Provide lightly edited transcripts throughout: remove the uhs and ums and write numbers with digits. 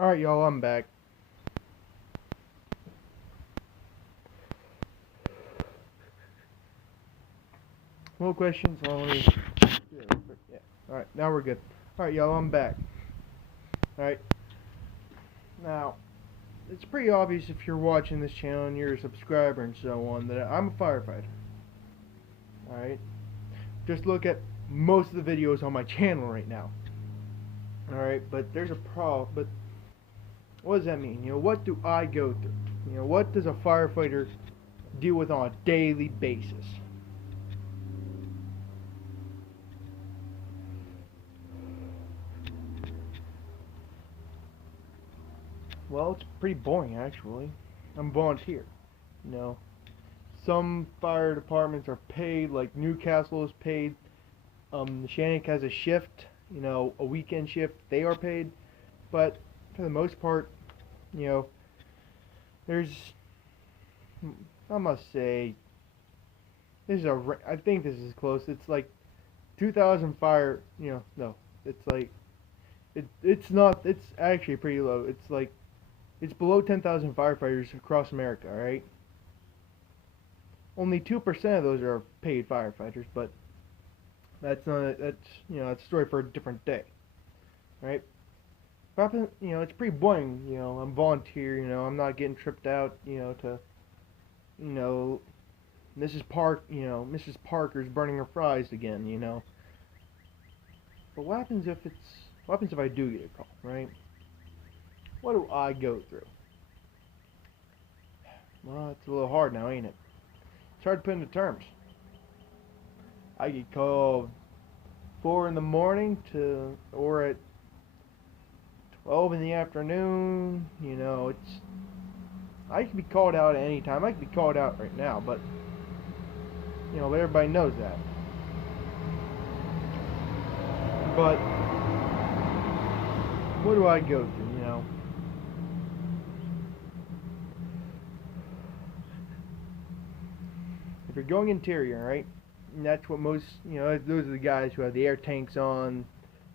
Alright, y'all, I'm back. No questions? Well, let me do that real quick. Yeah. Alright, now we're good. Alright, y'all, I'm back. Alright. Now, it's pretty obvious if you're watching this channel and you're a subscriber and so on that I'm a firefighter. Alright? Just look at most of the videos on my channel right now. Alright, but there's a problem. But what does that mean? What do I go through? What does a firefighter deal with on a daily basis? Well, it's pretty boring actually. I'm volunteer. You know, some fire departments are paid, like Newcastle is paid. Shannick has a shift, a weekend shift. They are paid, but for the most part, you know, there's, I must say, I think this is close. It's like 2,000 fire. No, it's like, it's not. It's actually pretty low. It's below 10,000 firefighters across America. All right. Only 2% of those are paid firefighters, but that's that's a story for a different day, right? But it's pretty boring. I'm volunteer. I'm not getting tripped out. To you know, Mrs. Parker's burning her fries again. But what happens if I do get a call, right? What do I go through? Well, it's a little hard now, ain't it? It's hard to put into terms. I get called 4 in the morning or at 12 in the afternoon. I could be called out at any time. I could be called out right now, but everybody knows that. But what do I go through? If you're going interior, right? And that's what most, those are the guys who have the air tanks on,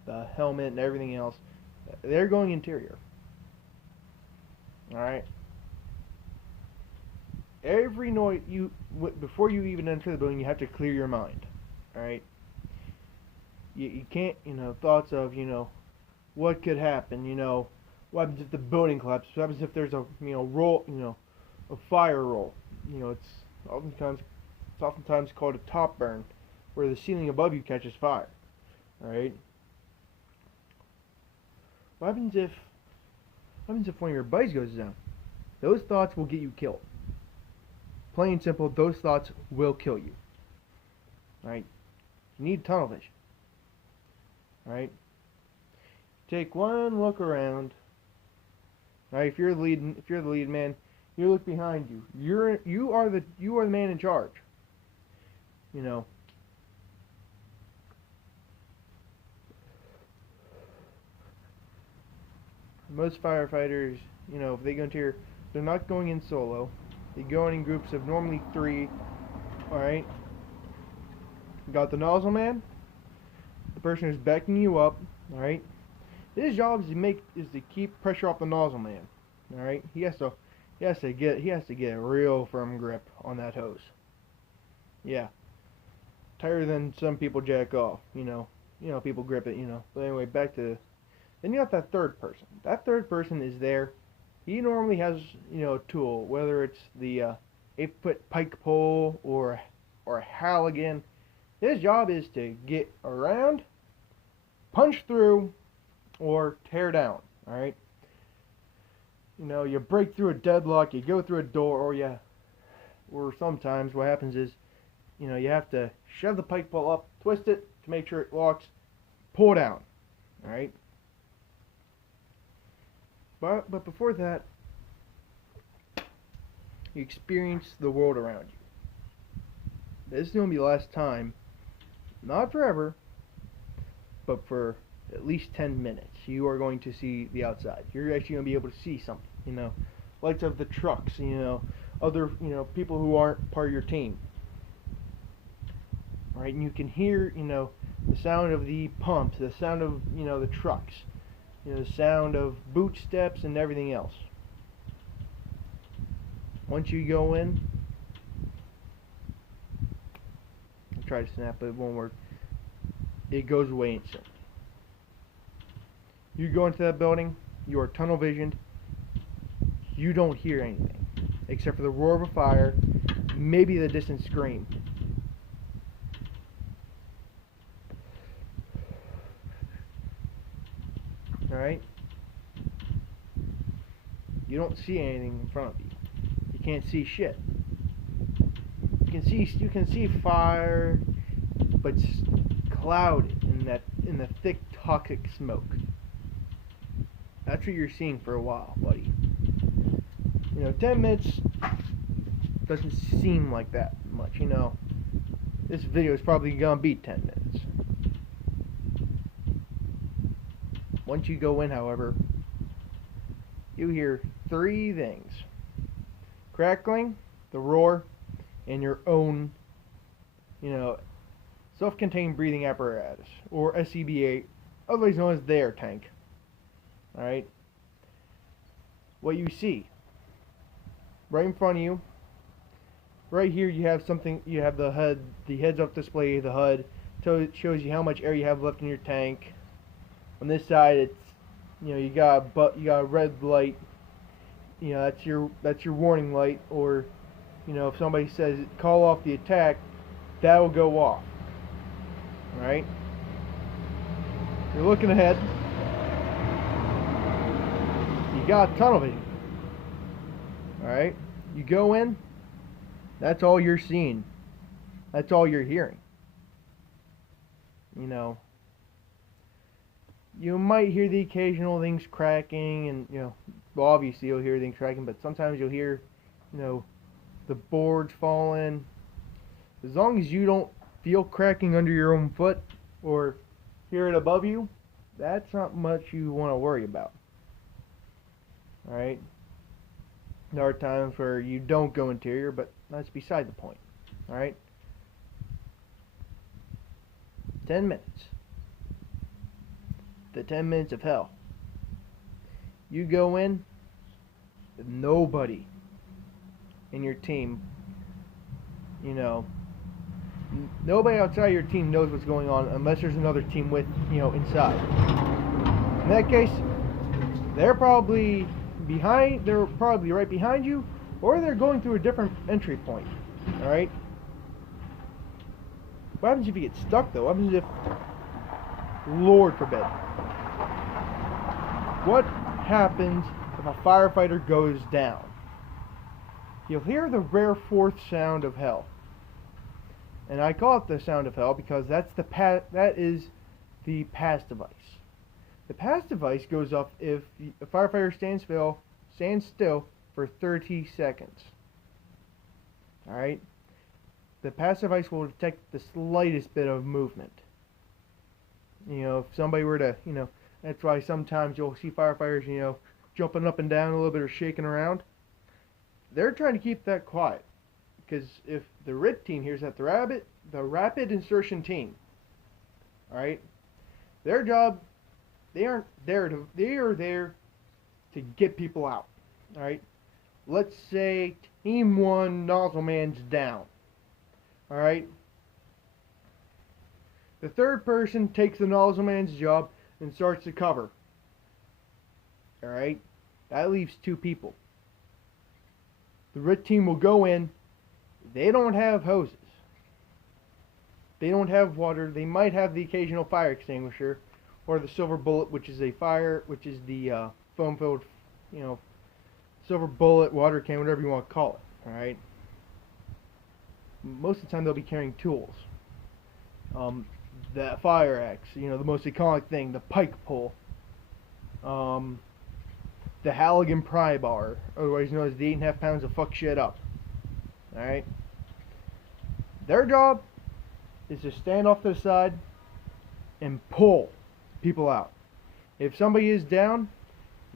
the helmet, and everything else. They're going interior. Alright? Every noise before you even enter the building, you have to clear your mind. Alright? You can't, thoughts of, what could happen, what happens if the building collapses, what happens if there's a, a fire roll. It's oftentimes called a top burn, where the ceiling above you catches fire. Alright? What happens if one of your buddies goes down? Those thoughts will get you killed. Plain and simple, those thoughts will kill you. Alright? You need tunnel vision. Alright? Take one look around. Alright, if you're the lead man, you look behind you. You are the man in charge. Most firefighters, if they go into here, they're not going in solo. They go in groups of normally 3. Alright? You got the nozzle man, the person who's backing you up. Alright? His job is to keep pressure off the nozzle man. Alright? He has to get a real firm grip on that hose. Yeah. Tighter than some people jack off, people grip it, But anyway, back to, then you have that third person. That third person is there. He normally has, a tool, whether it's the 8-foot pike pole or a Halligan. His job is to get around, punch through, or tear down. Alright? You break through a deadlock, you go through a door, or sometimes what happens is, you have to shove the pike pole up, twist it to make sure it locks, pull it down. Alright? But before that, you experience the world around you. This is going to be the last time, not forever, but for at least 10 minutes, you are going to see the outside. You're actually going to be able to see something, lights of the trucks, other, people who aren't part of your team. Right, and you can hear, the sound of the pumps, the sound of, the trucks. the sound of boot steps and everything else. Once you go in, I'll try to snap it, it won't work. It goes away instantly. You go into that building, you are tunnel visioned. You don't hear anything except for the roar of a fire, maybe the distant scream. Alright? You don't see anything in front of you. You can't see shit. You can see fire, but it's clouded in the thick toxic smoke. That's what you're seeing for a while, buddy. 10 minutes doesn't seem like that much, This video is probably gonna be 10 minutes. Once you go in, however, you hear 3 things: crackling, the roar, and your own, self-contained breathing apparatus, or SCBA, otherwise known as the air tank. Alright? What you see right in front of you, right here, you have something. You have the heads-up display, the HUD, so it shows you how much air you have left in your tank. On this side, it's you got a red light. That's your warning light, or if somebody says call off the attack, that will go off. All right. You're looking ahead. You got tunnel vision. Alright? You go in, that's all you're seeing. That's all you're hearing. You might hear the occasional things cracking, and, well, obviously you'll hear things cracking, but sometimes you'll hear, the boards falling. As long as you don't feel cracking under your own foot, or hear it above you, that's not much you want to worry about. Alright? There are times where you don't go interior, but that's beside the point. Alright? 10 minutes. The 10 minutes of hell. You go in, nobody in your team, nobody outside your team knows what's going on unless there's another team with, inside. In that case, they're probably right behind you, or they're going through a different entry point. Alright? What happens if you get stuck, though? What happens if, Lord forbid, what happens if a firefighter goes down? You'll hear the rare 4th sound of hell. And I call it the sound of hell because that is the pass device. The pass device goes off if a firefighter stands still for 30 seconds. Alright? The pass device will detect the slightest bit of movement. If somebody were to, that's why sometimes you'll see firefighters, jumping up and down a little bit or shaking around. They're trying to keep that quiet. Because if the RIT team hears that, the Rapid Insertion Team, alright, their job, they are there to get people out. Alright? Let's say Team 1 Nozzle Man's down. Alright? The third person takes the Nozzle Man's job and starts to cover. Alright? That leaves 2 people. The RIT team will go in. They don't have hoses. They don't have water. They might have the occasional fire extinguisher, or the silver bullet, which is the foam-filled, silver bullet, water can, whatever you want to call it. Alright? Most of the time they'll be carrying tools. The fire axe, the most iconic thing, the pike pole. The Halligan pry bar, otherwise known as the 8.5 pounds of fuck shit up. Alright? Their job is to stand off to the side and pull people out. If somebody is down,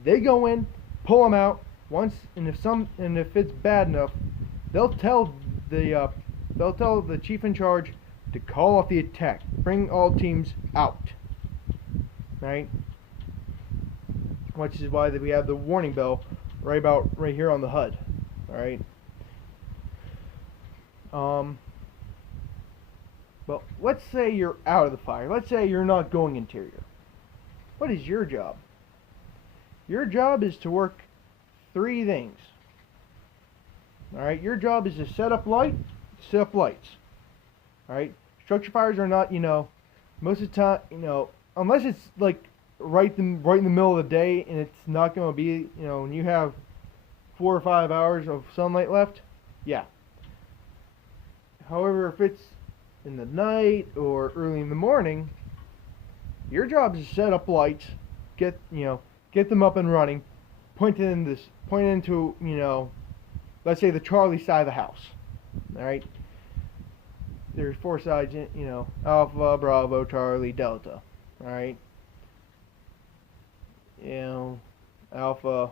they go in, pull them out. And if it's bad enough, they'll tell the chief in charge to call off the attack. Bring all teams out. Right? which is why that we have the warning bell right here on the HUD. All right. Well, let's say you're out of the fire. Let's say you're not going interior. What is your job? Your job is to work three things. All right. Your job is to set up lights. All right. Structure fires are not, most of the time, unless it's like right in the middle of the day and it's not going to be, when you have 4 or 5 hours of sunlight left, yeah. However, if it's in the night or early in the morning, your job is to set up lights, get them up and running, point into, let's say the Charlie side of the house. All right. There's 4 sides, Alpha, Bravo, Charlie, Delta. All right. Alpha.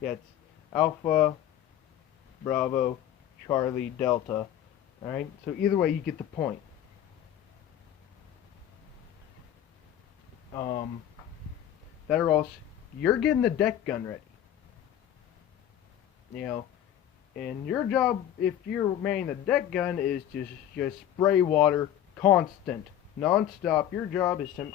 Yeah, it's Alpha, Bravo, Charlie, Delta. All right. So either way, you get the point. That or else you're getting the deck gun ready. And your job, if you're manning the deck gun, is to just spray water constant, non-stop. Your job is to